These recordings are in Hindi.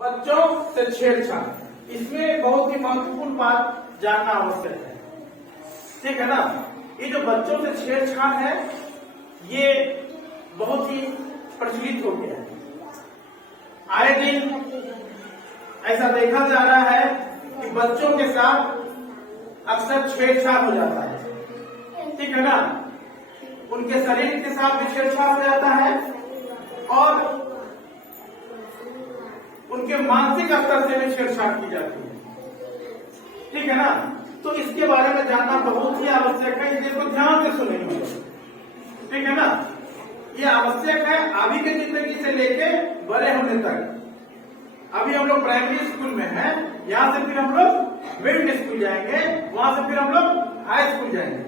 बच्चों से छेड़छाड़, इसमें बहुत ही महत्वपूर्ण बात जानना आवश्यक है। ठीक है ना। ये जो बच्चों से छेड़छाड़ है ये बहुत ही प्रचलित हो गया है। आए दिन ऐसा देखा जा रहा है कि बच्चों के साथ अक्सर छेड़छाड़ हो जाता है। ठीक है ना। उनके शरीर के साथ भी छेड़छाड़ हो जाता है और उनके मानसिक स्तर से भी छेड़छाड़ की जाती है। ठीक है ना। तो इसके बारे में जानना बहुत ही आवश्यक है। इसको ध्यान से सुनेंगे। ठीक है ना। ये आवश्यक है अभी की जिंदगी से लेके बड़े होने तक। अभी हम लोग प्राइमरी स्कूल में हैं, यहाँ से फिर हम लोग मिडिल स्कूल जाएंगे, वहां से फिर हम लोग हाई स्कूल जाएंगे।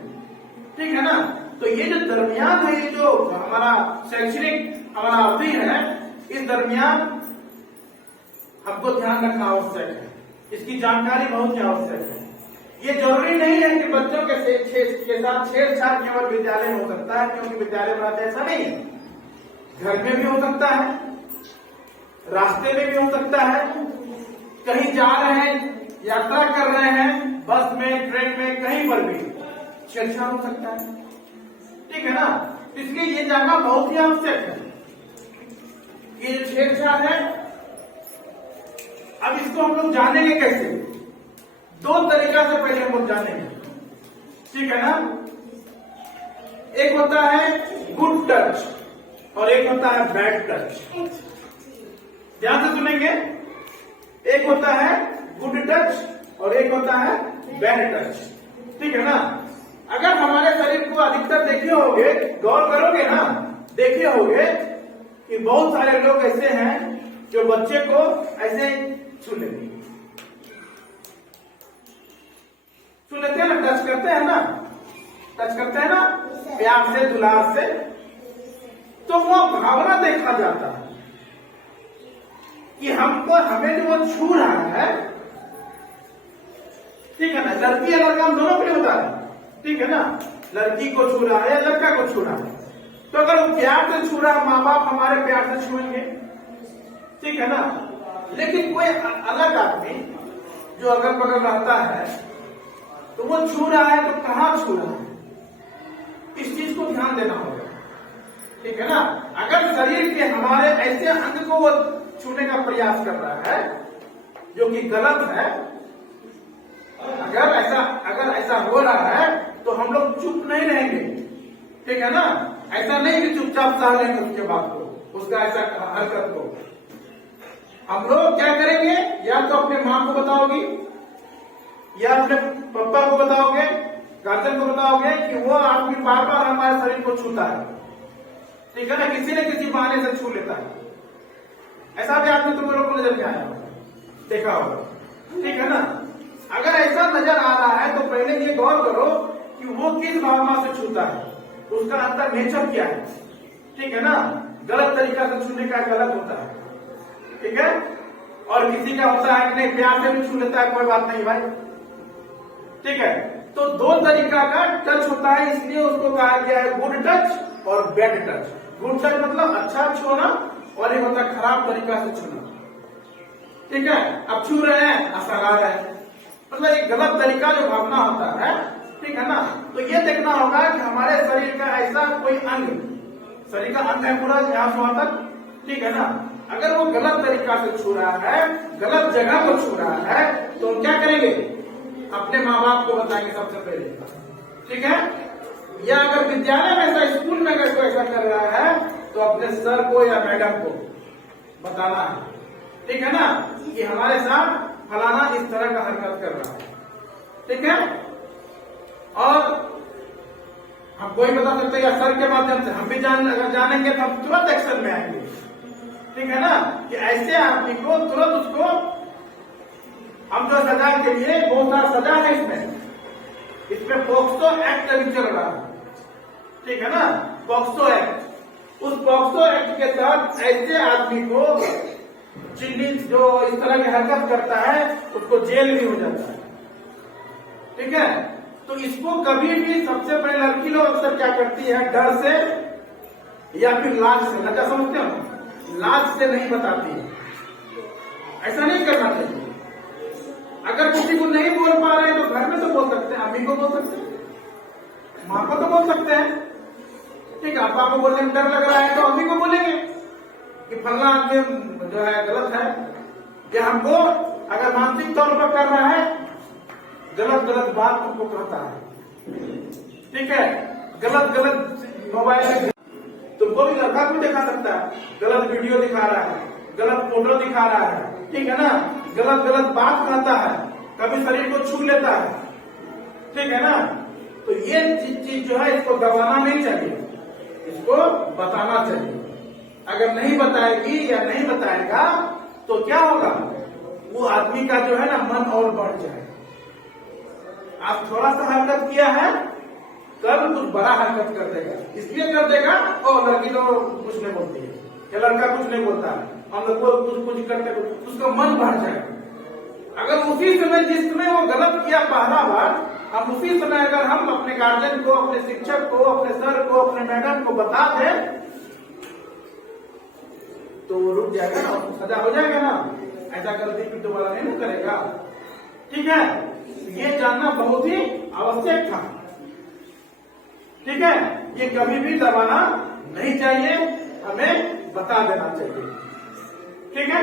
ठीक है ना। तो ये जो दरमियान है, ये जो हमारा शैक्षणिक हमारा अवधि है, इस दरमियान हमको ध्यान रखना आवश्यक है। इसकी जानकारी बहुत ही आवश्यक है। ये जरूरी नहीं है कि बच्चों के साथ छेड़छाड़ केवल विद्यालय में हो सकता है, क्योंकि विद्यालय में ऐसा नहीं है। घर में भी हो सकता है, रास्ते में भी हो सकता है, कहीं जा रहे हैं, यात्रा कर रहे हैं, बस में, ट्रेन में, कहीं पर भी छेड़छाड़ हो सकता है। ठीक है ना। इसलिए ये जानना बहुत ही आवश्यक है। ये जो छेड़छाड़ है, अब इसको हम लोग जानेंगे कैसे? दो तरीका से पहले हम लोग जानेंगे। ठीक है ना। एक होता है गुड टच और एक होता है बैड टच। ध्यान से सुनेंगे। एक होता है गुड टच और एक होता है बैड टच। ठीक है ना। अगर हमारे शरीर को अधिकतर देखे होंगे, गौर करोगे ना, देखे होंगे कि बहुत सारे लोग ऐसे हैं जो बच्चे को ऐसे छू लेंगे, छू लेते हैं ना, टच करते हैं ना, टच करते हैं ना, प्यार से, दुलार से। तो वो भावना देखा जाता है कि हमको, हमें जो वो छू रहा है, ठीक है ना, लड़की या लड़का, हम दोनों पे होता है। ठीक है ना। लड़की को छू रहा है या लड़का को छू रहा है, तो अगर वो प्यार से छू रहा है, माँ बाप हमारे प्यार से छूएंगे। ठीक है ना। लेकिन कोई अलग आदमी जो अगल बगल रहता है, तो वो छू रहा है, तो कहाँ छू रहा है, इस चीज को ध्यान देना होगा। ठीक है ना। अगर शरीर के हमारे ऐसे अंग को वो छूने का प्रयास कर रहा है जो कि गलत है, अगर ऐसा हो रहा है, तो हम लोग चुप नहीं रहेंगे। ठीक है ना। ऐसा नहीं कि चुपचाप सह लेंगे उसके बात को, उसका ऐसा हरकत को। हम लोग क्या करेंगे? या तो अपने माँ को बताओगी, या अपने पापा को बताओगे, गार्जियन को बताओगे कि वो आदमी बार बार हमारे शरीर को छूता है। ठीक है ना। किसी न किसी बहाने से छू लेता है। ऐसा भी आदमी तुम लोग को नजर में आया होगा, देखा होगा। ठीक है ना। अगर ऐसा नजर आ रहा है, तो पहले ये गौर करो कि वो किस भावना से छूता है, उसका अंदर नेचर क्या है। ठीक है ना। गलत तरीका से छूने का गलत होता है। ठीक है। और किसी का होता है कि नहीं, प्यार से भी छू लेता है, कोई बात नहीं भाई। ठीक है। तो दो तरीका का टच होता है, इसलिए उसको कहा गया है गुड टच और बैड टच। गुड टच मतलब अच्छा छूना, और एक होता है खराब तरीका से छूना। ठीक है। अब छू रहे हैं, असरा रहे हैं, मतलब एक गलत तरीका जो भावना होता है। ठीक है ना। तो ये देखना होगा कि हमारे शरीर का ऐसा कोई अंग, शरीर का अंग है पूरा यहाँ से वहां तक। ठीक है ना। अगर वो गलत तरीका से छू रहा है, गलत जगह को छू रहा है, तो हम क्या करेंगे? अपने माँ बाप को बताएंगे सबसे पहले। ठीक है। या अगर विद्यालय में ऐसा, स्कूल में अगर कोई ऐसा कर रहा है, तो अपने सर को या मैडम को बताना है। ठीक है ना। कि हमारे साथ फलाना इस तरह का हरकत कर रहा है। ठीक है। और हम कोई बता सकते हैं, या सर के माध्यम से हम भी अगर जानेंगे तो हम तुरंत एक्शन में आएंगे। ठीक है ना। कि ऐसे आदमी को तुरंत उसको हम जो सजा के लिए, बहुत सारा सजा है इसमें पॉक्सो एक्ट अभी चल रहा है। ठीक है ना। पॉक्सो एक्ट, उस पॉक्सो एक्ट के तहत ऐसे आदमी को, जो इस तरह की हरकत करता है, उसको जेल भी हो जाता है। ठीक है। तो इसको कभी भी, सबसे पहले लड़की लोग अक्सर क्या करती है, डर से या फिर लाज से, लज्जा समझते हो, लाज से नहीं बताती है। पापा बोलने में डर लग रहा है तो अम्मी को बोलेंगे कि फलना आदमी जो है गलत है, कि हमको अगर मानसिक तौर पर कर रहा है, गलत गलत बात तुमको कहता है, ठीक है, गलत गलत मोबाइल में तुमको भी लड़का भी दिखा सकता है, गलत वीडियो दिखा रहा है, गलत फोटो दिखा रहा है, ठीक है ना, गलत गलत बात कहता है, कभी शरीर को छू लेता है, ठीक है ना। तो ये चीज जो है इसको दबाना नहीं चाहिए, इसको बताना चाहिए। अगर नहीं बताएगी या नहीं बताएगा तो क्या होगा, वो आदमी का जो है ना मन और बढ़ जाए। आप थोड़ा सा हरकत किया है, कल कुछ बड़ा हरकत कर देगा, इसलिए कर देगा और लड़की तो कुछ नहीं बोलती है या लड़का कुछ नहीं बोलता है, हम लोग को कुछ करते उसका मन बढ़ जाएगा। अगर उसी समय जिस समय वो गलत किया पहला बार, हम उसी समय अगर हम अपने गार्जियन को, अपने शिक्षक को, अपने सर को, अपने मैडम को बता दें तो वो रुक जाएगा ना, उसको सजा हो जाएगा ना, ऐसा गलती फिर दोबारा नहीं करेगा, ठीक है। ये जानना बहुत ही आवश्यक था, ठीक है। ये कभी भी दबाना नहीं चाहिए, हमें बता देना चाहिए, ठीक है।